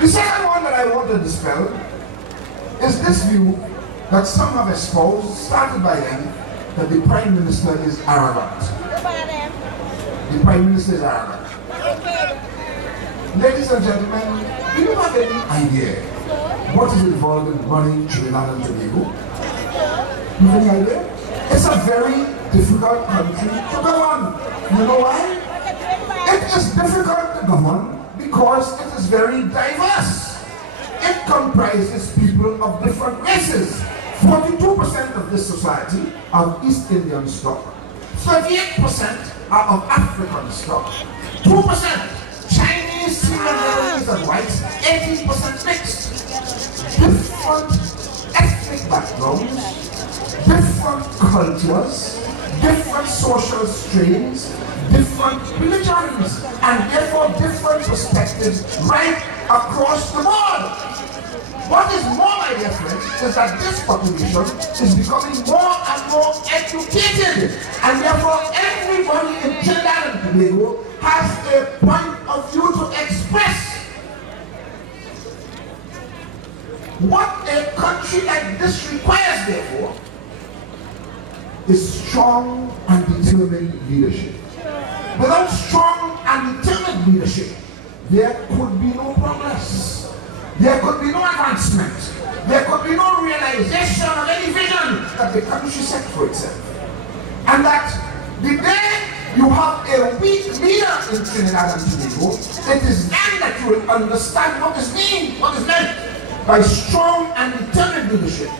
The second one that I want to dispel is this view that some have espoused, started by them, that the Prime Minister is arrogant. The Prime Minister is arrogant. Ladies and gentlemen, do you have any idea what is involved in running Trinidad and Tobago? You have any idea? It's a very difficult country to govern. You know why? It is difficult to govern because it is very diverse. It comprises people of different races. 42% of this society are of East Indian stock. 38% are of African stock. 2% Chinese, Singaporeans and whites. 18% mixed. Different ethnic backgrounds, different cultures, different social strains, different religions, and therefore different perspectives right across the board. What is more, my dear friends, is that this population is becoming more and more educated, and therefore everybody in Trinidad and Tobago has a point of view to express. What a country like this requires, therefore, is strong and determined leadership. Without strong and determined leadership, there could be no progress. There could be no advancement. There could be no realization of any vision that the country set for itself. And that the day you have a weak leader in Trinidad and Tobago, it is then that you will understand what is meant by strong and determined leadership.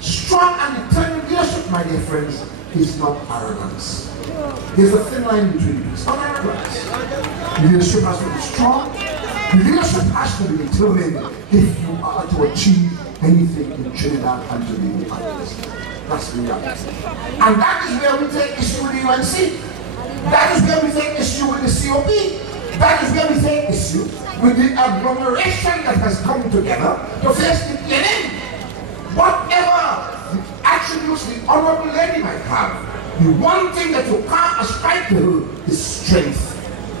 Strong and determined leadership, my dear friends, is not arrogance. There's a thin line between it. It's not arrogance. Leadership has to be strong. Leadership has to be determined if you are to achieve anything in Trinidad and Tobago. That's the reality. And that is where we take issue with the UNC. That is where we take issue with the COP. That is where we take issue with the agglomeration that has come together to face the PNM. Whatever attributes the honorable lady might have, the one thing that you can't ascribe to her is strength,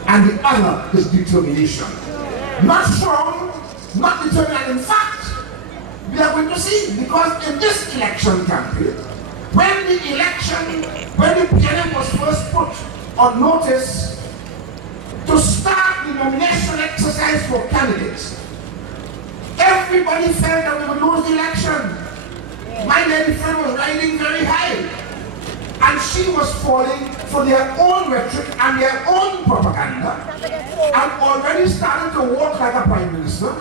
and the other is determination. Not strong, not determined. And in fact, we are going to see, because in this election campaign, when the PNM was first put on notice to start the nomination exercise for candidates, everybody felt that we would lose the election. My lady friend was riding very high, and she was falling for their own rhetoric and their own propaganda, and already started to walk like a prime minister,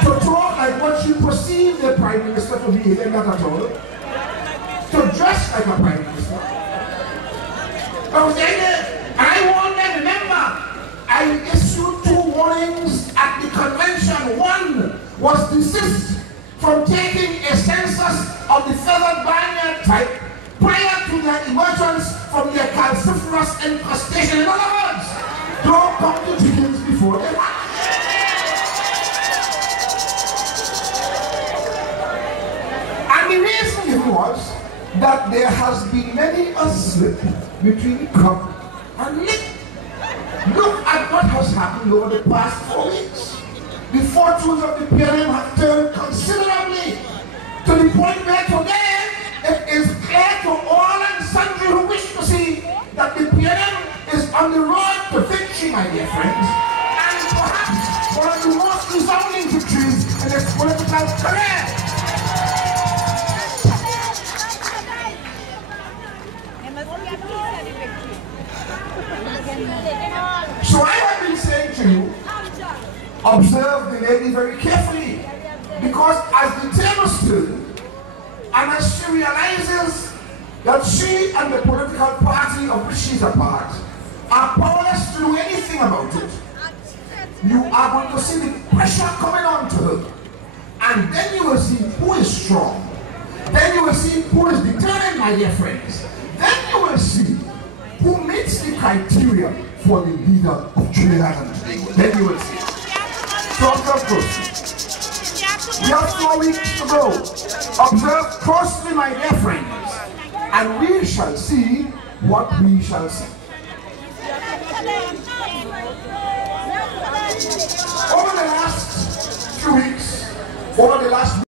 to talk like what she perceived the prime minister to be, not at all, to dress like a prime minister. That was the idea. And I warned them, remember, I issued 2 warnings at the convention. One was desist from taking a census of the feathered barnyard type prior to their emergence from their calciferous incrustation. In other words, don't come to chickens before they hatch. And the reason was that there has been many a slip between cup and lip. Look at what has happened over the past 4 weeks. The fortunes of the PNM have turned considerably, to the point where today it is clear to all and sundry who wish to see that the PNM is on the road to victory, my dear friends, and perhaps one of the most resounding victories in its political career. So I have been saying to you, observe the lady very carefully, because as the tables turn, and as she realizes that she and the political party of which she's a part are powerless to do anything about it, you are going to see the pressure coming on to her. And then you will see who is strong. Then you will see who is determined, my dear friends. Then you will see who meets the criteria for the leader of Trinidad and Tobago. Then you will see. So observe closely. We have 4 weeks to go. Observe closely, my dear friends, and we shall see what we shall see. Over the last over the last